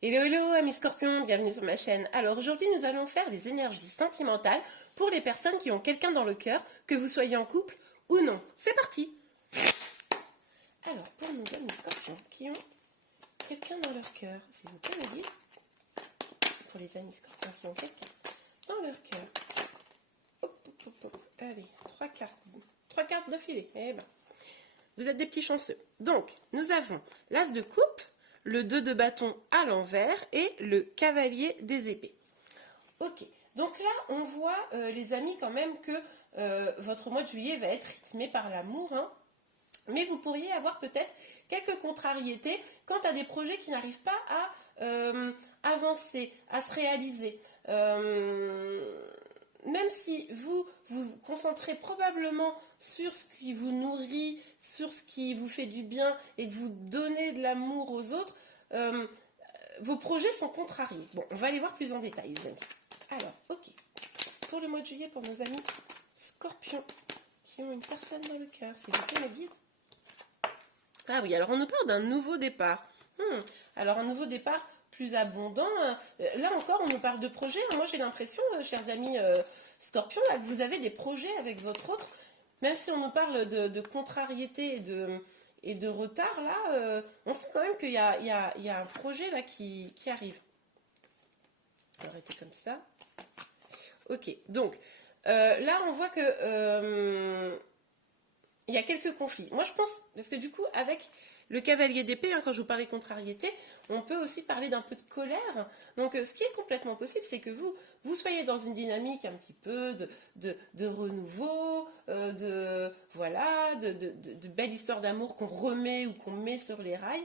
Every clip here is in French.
Hello hello amis scorpions, bienvenue sur ma chaîne. Alors aujourd'hui nous allons faire les énergies sentimentales pour les personnes qui ont quelqu'un dans le cœur, que vous soyez en couple ou non. C'est parti. Alors pour nos amis scorpions qui ont quelqu'un dans leur cœur, s'il vous plaît me dites, pour les amis scorpions qui ont quelqu'un dans leur cœur. Hop, hop, hop, hop. Allez, trois cartes d'affilée. Eh ben, vous êtes des petits chanceux. Donc nous avons l'as de coupe, le 2 de bâton à l'envers et le cavalier des épées. Ok, donc là on voit les amis quand même que votre mois de juillet va être rythmé par l'amour, hein, mais vous pourriez avoir peut-être quelques contrariétés quant à des projets qui n'arrivent pas à avancer, à se réaliser. Même si vous vous concentrez probablement sur ce qui vous nourrit, sur ce qui vous fait du bien et de vous donner de l'amour aux autres, vos projets sont contrariés. Bon, on va aller voir plus en détail, les amis. Alors, ok. Pour le mois de juillet, pour nos amis scorpions qui ont une personne dans le cœur, s'il vous plaît, ma guide. Ah oui, alors on nous parle d'un nouveau départ. Alors, un nouveau départ plus abondant. Là encore, on nous parle de projets. Moi, j'ai l'impression, chers amis scorpions, là, que vous avez des projets avec votre autre. Même si on nous parle de contrariété et de retard, là, on sent quand même qu'il y a un projet là qui arrive. On va arrêter comme ça. Ok, donc là, on voit que il y a quelques conflits. Moi, je pense, parce que du coup, avec le cavalier d'épée, hein, quand je vous parlais de contrariété, on peut aussi parler d'un peu de colère. Donc, ce qui est complètement possible, c'est que vous soyez dans une dynamique un petit peu de renouveau, voilà, de belles histoires d'amour qu'on remet ou qu'on met sur les rails.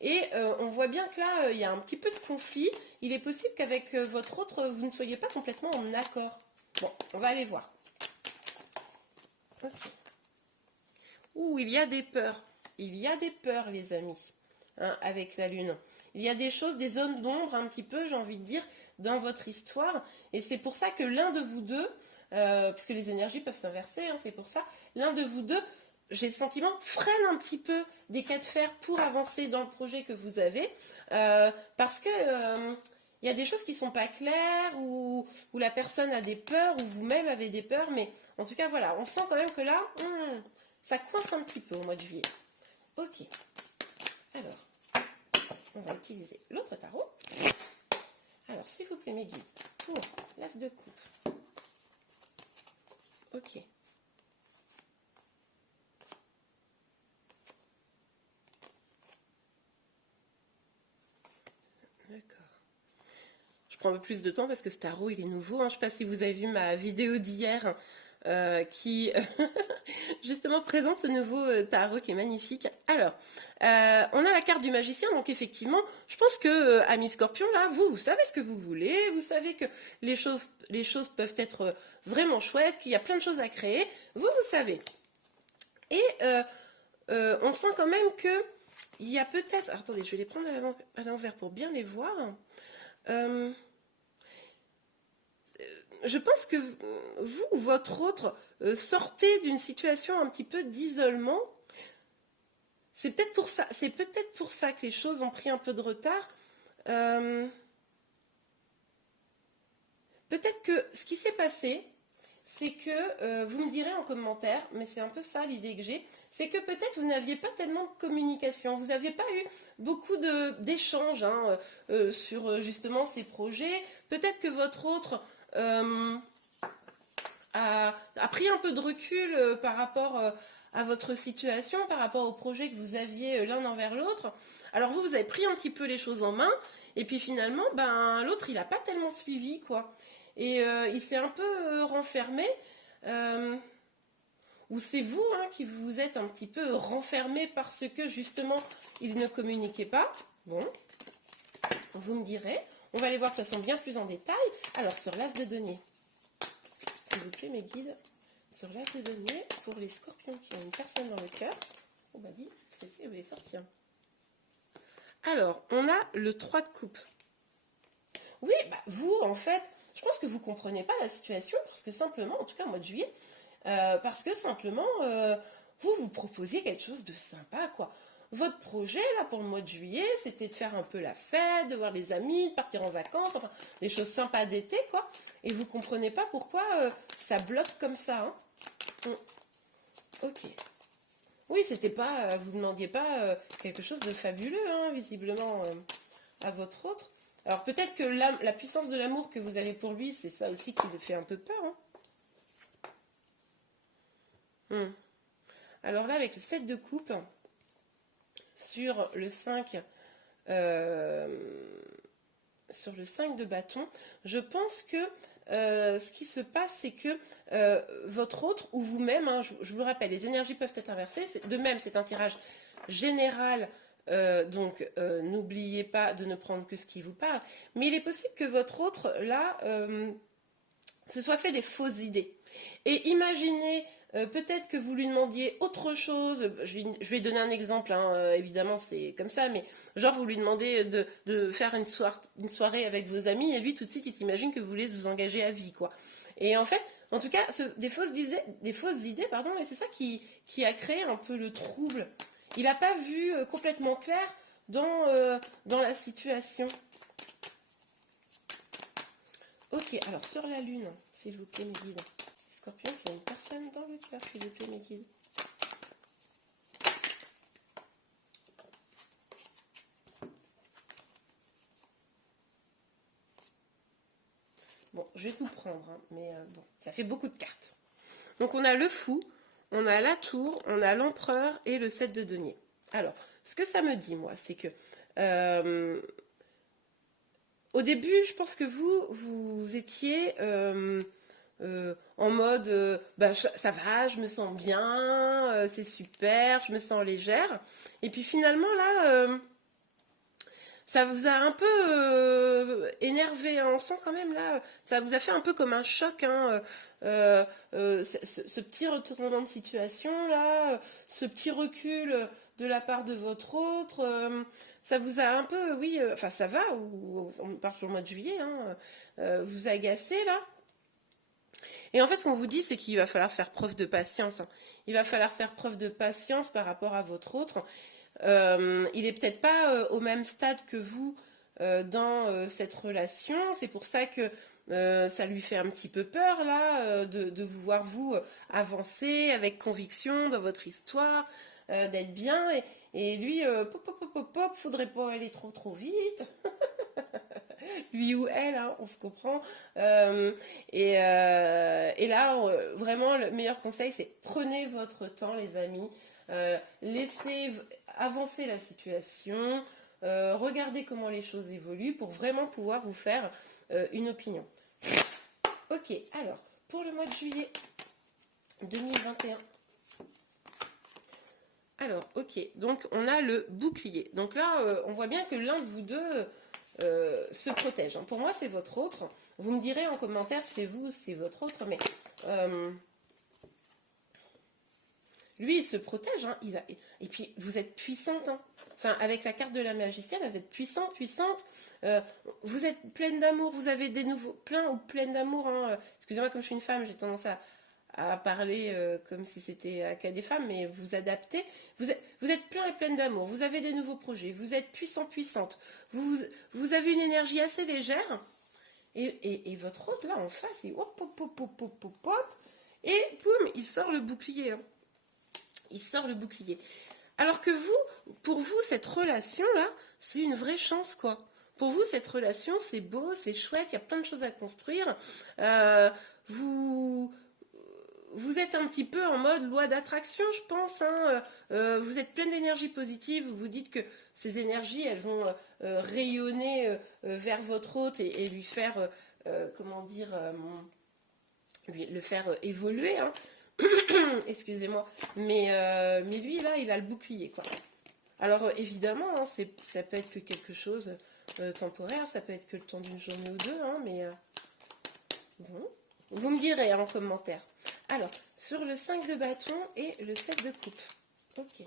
Et on voit bien que là, il y a un petit peu de conflit. Il est possible qu'avec votre autre, vous ne soyez pas complètement en accord. Bon, on va aller voir. Ok. Ouh, il y a des peurs. Il y a des peurs, les amis, hein, avec la lune. Il y a des choses, des zones d'ombre, un petit peu, j'ai envie de dire, dans votre histoire. Et c'est pour ça que l'un de vous deux, puisque les énergies peuvent s'inverser, hein, c'est pour ça, l'un de vous deux, j'ai le sentiment, freine un petit peu des cas de fer pour avancer dans le projet que vous avez. Parce que il y a des choses qui ne sont pas claires, ou la personne a des peurs, ou vous-même avez des peurs. Mais en tout cas, voilà, on sent quand même que là, ça coince un petit peu au mois de juillet. Ok. Alors, on va utiliser l'autre tarot. Alors, s'il vous plaît, mes guides, pour l'as de coupe. Ok. D'accord. Je prends un peu plus de temps parce que ce tarot, il est nouveau, hein. Je ne sais pas si vous avez vu ma vidéo d'hier qui justement présente ce nouveau tarot qui est magnifique. Alors, on a la carte du magicien, donc effectivement, je pense que, amis scorpions, là, vous savez ce que vous voulez, vous savez que les choses peuvent être vraiment chouettes, qu'il y a plein de choses à créer, vous savez. Et on sent quand même que il y a peut-être... Attendez, je vais les prendre à l'envers pour bien les voir. Je pense que vous ou votre autre sortez d'une situation un petit peu d'isolement. C'est peut-être pour ça que les choses ont pris un peu de retard. Peut-être que ce qui s'est passé, c'est que, vous me direz en commentaire, mais c'est un peu ça l'idée que j'ai, c'est que peut-être vous n'aviez pas tellement de communication, vous n'aviez pas eu beaucoup d'échanges, hein, sur justement ces projets. Peut-être que votre autre a pris un peu de recul par rapport à votre situation, par rapport au projet que vous aviez l'un envers l'autre. Alors vous avez pris un petit peu les choses en main, et puis finalement, ben, l'autre, il n'a pas tellement suivi, quoi. Et il s'est un peu renfermé, ou c'est vous, hein, qui vous êtes un petit peu renfermé parce que justement, il ne communiquait pas. Bon, vous me direz. On va aller voir de façon bien plus en détail. Alors, sur l'as de denier, s'il vous plaît, mes guides, sur l'as de denier, pour les scorpions qui ont une personne dans le cœur, on m'a dit, celle-ci, elle voulait sortir. Alors, on a le 3 de coupe. Oui, bah, vous, en fait, je pense que vous ne comprenez pas la situation, parce que simplement, en tout cas, au mois de juillet, parce que simplement, vous proposiez quelque chose de sympa, quoi. votre projet, là, pour le mois de juillet, c'était de faire un peu la fête, de voir les amis, de partir en vacances, enfin, des choses sympas d'été, quoi. Et vous comprenez pas pourquoi ça bloque comme ça, hein. Ok. Oui, c'était pas, vous demandiez pas quelque chose de fabuleux, hein, visiblement, à votre autre. Alors peut-être que la puissance de l'amour que vous avez pour lui, c'est ça aussi qui le fait un peu peur, hein. Alors là, avec le 7 de coupe, sur le 5, euh, sur le 5 de bâton, je pense que ce qui se passe, c'est que votre autre ou vous-même, hein, je vous le rappelle, les énergies peuvent être inversées. De même, c'est un tirage général, donc n'oubliez pas de ne prendre que ce qui vous parle. Mais il est possible que votre autre, là, se soit fait des fausses idées. Et imaginez peut-être que vous lui demandiez autre chose. Je vais donner un exemple, hein, évidemment c'est comme ça, mais genre vous lui demandez de faire une soirée avec vos amis et lui tout de suite il s'imagine que vous voulez vous engager à vie, quoi. Et en fait, en tout cas, des fausses idées, pardon, et c'est ça qui a créé un peu le trouble. Il n'a pas vu complètement clair dans la situation. Ok, alors sur la lune, s'il vous plaît, mes guides. Scorpion, il y a une personne dans le cœur, s'il vous plaît, mes guides. Bon, je vais tout prendre, hein, mais bon, ça fait beaucoup de cartes. Donc on a le fou, on a la tour, on a l'empereur et le 7 de denier. Alors, ce que ça me dit, moi, c'est que au début, je pense que vous étiez en mode bah, ça va, je me sens bien, c'est super, je me sens légère. Et puis finalement, là, ça vous a un peu énervé, hein. On sent quand même là, ça vous a fait un peu comme un choc, hein, ce petit retournement de situation là, ce petit recul de la part de votre autre, ça vous a un peu, oui, enfin ça va, on part sur le mois de juillet, hein, vous agacez là. Et en fait, ce qu'on vous dit, c'est qu'il va falloir faire preuve de patience, hein. Il va falloir faire preuve de patience par rapport à votre autre. Il est peut-être pas au même stade que vous dans cette relation. C'est pour ça que ça lui fait un petit peu peur là de vous voir vous avancer avec conviction dans votre histoire, d'être bien. Et lui, pop, pop, pop, pop, pop, faudrait pas aller trop trop vite. Lui ou elle, hein, on se comprend. Et là, vraiment, le meilleur conseil, c'est prenez votre temps, les amis. Laissez avancer la situation. Regardez comment les choses évoluent pour vraiment pouvoir vous faire une opinion. Ok, alors, pour le mois de juillet 2021. Alors, ok, donc on a le bouclier. Donc là, on voit bien que l'un de vous deux se protège, hein. Pour moi, c'est votre autre. Vous me direz en commentaire, c'est vous, c'est votre autre, mais lui, il se protège, hein. Et puis, vous êtes puissante, hein. Enfin, avec la carte de la magicienne, vous êtes puissante, puissante. Vous êtes pleine d'amour, vous avez des nouveaux, plein ou pleine d'amour, hein. Excusez-moi, comme je suis une femme, j'ai tendance à parler comme si c'était à cas des femmes, mais vous adaptez. Vous êtes plein et pleine d'amour, vous avez des nouveaux projets, vous êtes puissant, puissante. Vous avez une énergie assez légère. Et votre autre, là, en face, il hop, hop, hop, hop, hop, hop, hop, et boum, il sort le bouclier, hein. Il sort le bouclier. Alors que vous, pour vous, cette relation-là, c'est une vraie chance, quoi. Pour vous, cette relation, c'est beau, c'est chouette, il y a plein de choses à construire. Vous êtes un petit peu en mode loi d'attraction, je pense, hein. Vous êtes plein d'énergie positive, vous vous dites que ces énergies, elles vont rayonner vers votre hôte et lui faire, comment dire, le faire évoluer, hein. Excusez-moi, mais lui là il a le bouclier, quoi. Alors évidemment, hein, ça peut être que quelque chose temporaire, ça peut être que le temps d'une journée ou deux, hein, mais bon, vous me direz, hein, en commentaire. Alors, sur le 5 de bâton et le 7 de coupe. Ok.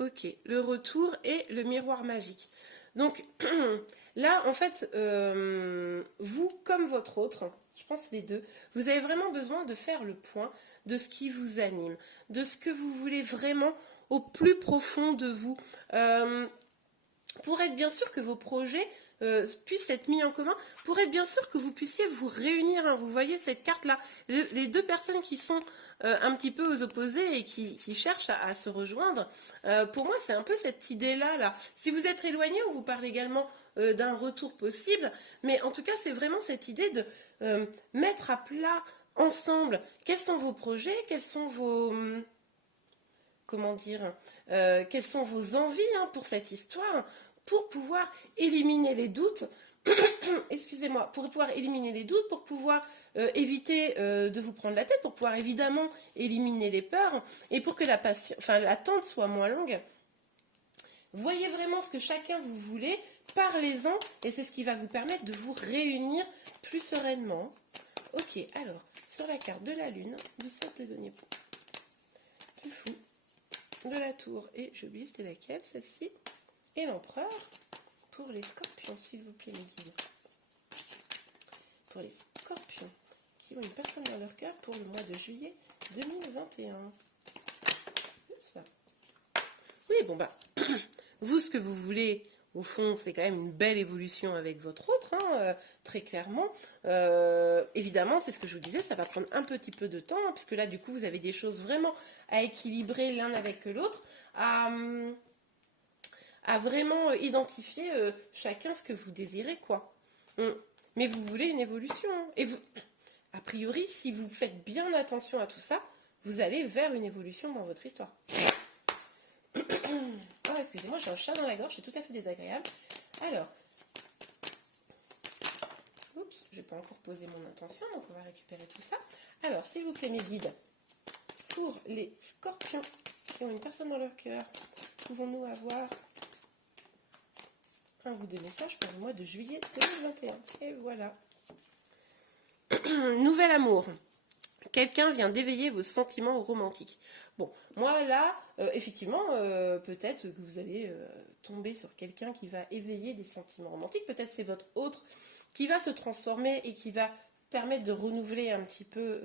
Ok, le retour et le miroir magique. Donc là, en fait, vous comme votre autre, je pense les deux, vous avez vraiment besoin de faire le point, de ce qui vous anime, de ce que vous voulez vraiment au plus profond de vous, pour être bien sûr que vos projets puissent être mis en commun, pour être bien sûr que vous puissiez vous réunir. Hein. Vous voyez cette carte-là, les deux personnes qui sont un petit peu aux opposés et qui cherchent à se rejoindre, pour moi c'est un peu cette idée-là. Là. Si vous êtes éloigné, on vous parle également d'un retour possible, mais en tout cas c'est vraiment cette idée de mettre à plat ensemble quels sont vos projets, quels sont vos... comment dire, quelles sont vos envies pour cette histoire, pour pouvoir éliminer les doutes, excusez-moi, pour pouvoir éliminer les doutes, pour pouvoir éviter de vous prendre la tête, pour pouvoir évidemment éliminer les peurs, et pour que l'attente soit moins longue. Voyez vraiment ce que chacun vous voulez, parlez-en, et c'est ce qui va vous permettre de vous réunir plus sereinement. Ok, alors, sur la carte de la Lune, du 7 de denier, du fou, de la tour, et j'ai oublié c'était laquelle, celle-ci, et l'empereur, pour les scorpions, s'il vous plaît, mes guides. Pour les scorpions, qui ont une personne dans leur cœur pour le mois de juillet 2021. Ça. Oui, bon bah, vous, ce que vous voulez, au fond, c'est quand même une belle évolution avec votre autre, très clairement. Évidemment, c'est ce que je vous disais, ça va prendre un petit peu de temps, puisque là, du coup, vous avez des choses vraiment à équilibrer l'un avec l'autre, à vraiment identifier chacun ce que vous désirez, quoi. Mais vous voulez une évolution. Et vous, a priori, si vous faites bien attention à tout ça, vous allez vers une évolution dans votre histoire. Oh, excusez-moi, j'ai un chat dans la gorge, c'est tout à fait désagréable. Alors, oups, je n'ai pas encore posé mon intention, donc on va récupérer tout ça. Alors, s'il vous plaît, mes guides, pour les scorpions qui ont une personne dans leur cœur, pouvons-nous avoir un ou deux messages pour le mois de juillet 2021. Et voilà. Nouvel amour. Quelqu'un vient d'éveiller vos sentiments romantiques. Bon, moi là, effectivement, peut-être que vous allez tomber sur quelqu'un qui va éveiller des sentiments romantiques. Peut-être c'est votre autre qui va se transformer et qui va permettre de renouveler un petit peu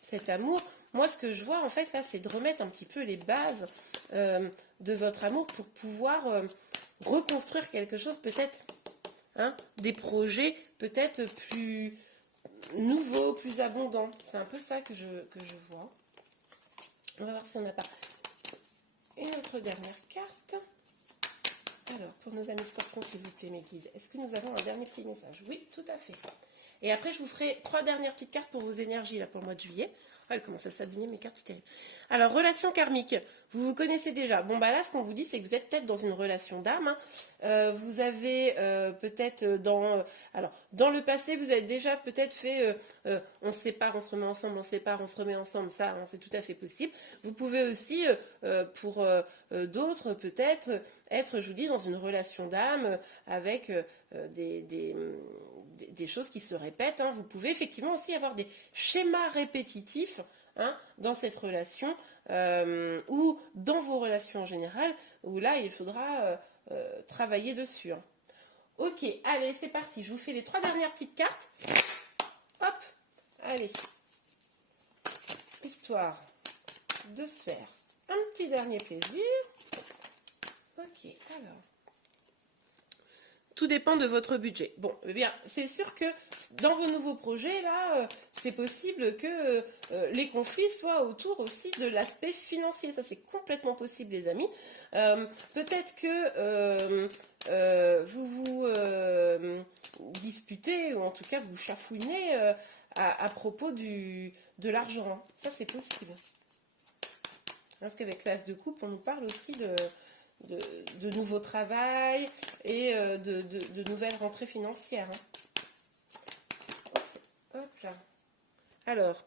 cet amour. Moi, ce que je vois, en fait, là, c'est de remettre un petit peu les bases de votre amour pour pouvoir reconstruire quelque chose, peut-être, des projets peut-être plus nouveaux, plus abondants. C'est un peu ça que je vois. On va voir si on n'a pas une autre dernière carte. Alors, pour nos amis scorpions, s'il vous plaît, mes guides, est-ce que nous avons un dernier petit message? Oui, tout à fait. Et après, je vous ferai 3 dernières petites cartes pour vos énergies là, pour le mois de juillet. Oh, elles commencent à s'aligner, mes cartes, c'est terrible. Alors, relation karmique. Vous vous connaissez déjà. Bon, bah là, ce qu'on vous dit, c'est que vous êtes peut-être dans une relation d'âme. Vous avez peut-être dans le passé, vous avez déjà peut-être fait on se sépare, on se remet ensemble, on se sépare, on se remet ensemble. Ça, c'est tout à fait possible. Vous pouvez aussi, pour d'autres, peut-être être, je vous dis, dans une relation d'âme avec des choses qui se répètent. Vous pouvez effectivement aussi avoir des schémas répétitifs dans cette relation ou dans vos relations en général, où là, il faudra travailler dessus. Ok, allez, c'est parti. Je vous fais les 3 dernières petites cartes. Hop, allez. Histoire de se faire un petit dernier plaisir. Ok, alors. Tout dépend de votre budget. Bon, eh bien, c'est sûr que dans vos nouveaux projets, là, c'est possible que les conflits soient autour aussi de l'aspect financier. Ça, c'est complètement possible, les amis. Peut-être que vous vous disputez, ou en tout cas, vous chafouinez à propos de l'argent. Ça, c'est possible. Parce qu'avec l'as de coupe, on nous parle aussi de nouveaux travail et de nouvelles rentrées financières. Hop là. Alors,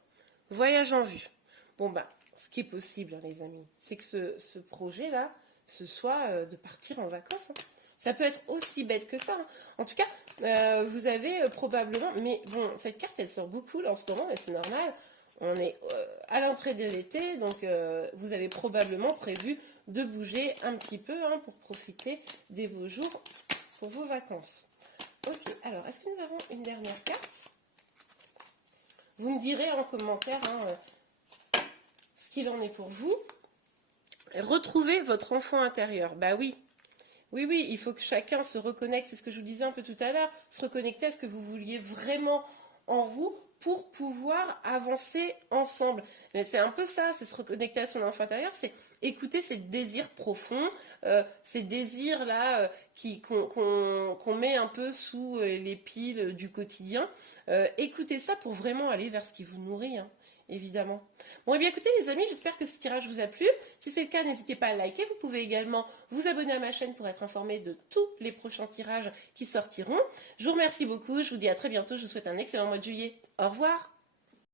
voyage en vue. Bon, bah, ce qui est possible, les amis, c'est que ce projet-là, ce soit de partir en vacances. Ça peut être aussi bête que ça. En tout cas, vous avez probablement... Mais bon, cette carte, elle sort beaucoup là, en ce moment, mais c'est normal. On est à l'entrée de l'été, donc vous avez probablement prévu de bouger un petit peu pour profiter des beaux jours pour vos vacances. Ok, alors, est-ce que nous avons une dernière carte? Vous me direz en commentaire qu'il en est pour vous. Retrouvez votre enfant intérieur. Bah oui. Oui, oui, il faut que chacun se reconnecte, c'est ce que je vous disais un peu tout à l'heure, se reconnecter à ce que vous vouliez vraiment en vous pour pouvoir avancer ensemble. Mais c'est un peu ça, c'est se reconnecter à son enfant intérieur, c'est écouter ses désirs profonds, ces désirs-là qu'on met un peu sous les piles du quotidien. Écoutez ça pour vraiment aller vers ce qui vous nourrit, hein, évidemment. Bon, et bien écoutez les amis, j'espère que ce tirage vous a plu. Si c'est le cas, n'hésitez pas à liker. Vous pouvez également vous abonner à ma chaîne pour être informé de tous les prochains tirages qui sortiront. Je vous remercie beaucoup, je vous dis à très bientôt, je vous souhaite un excellent mois de juillet. Au revoir.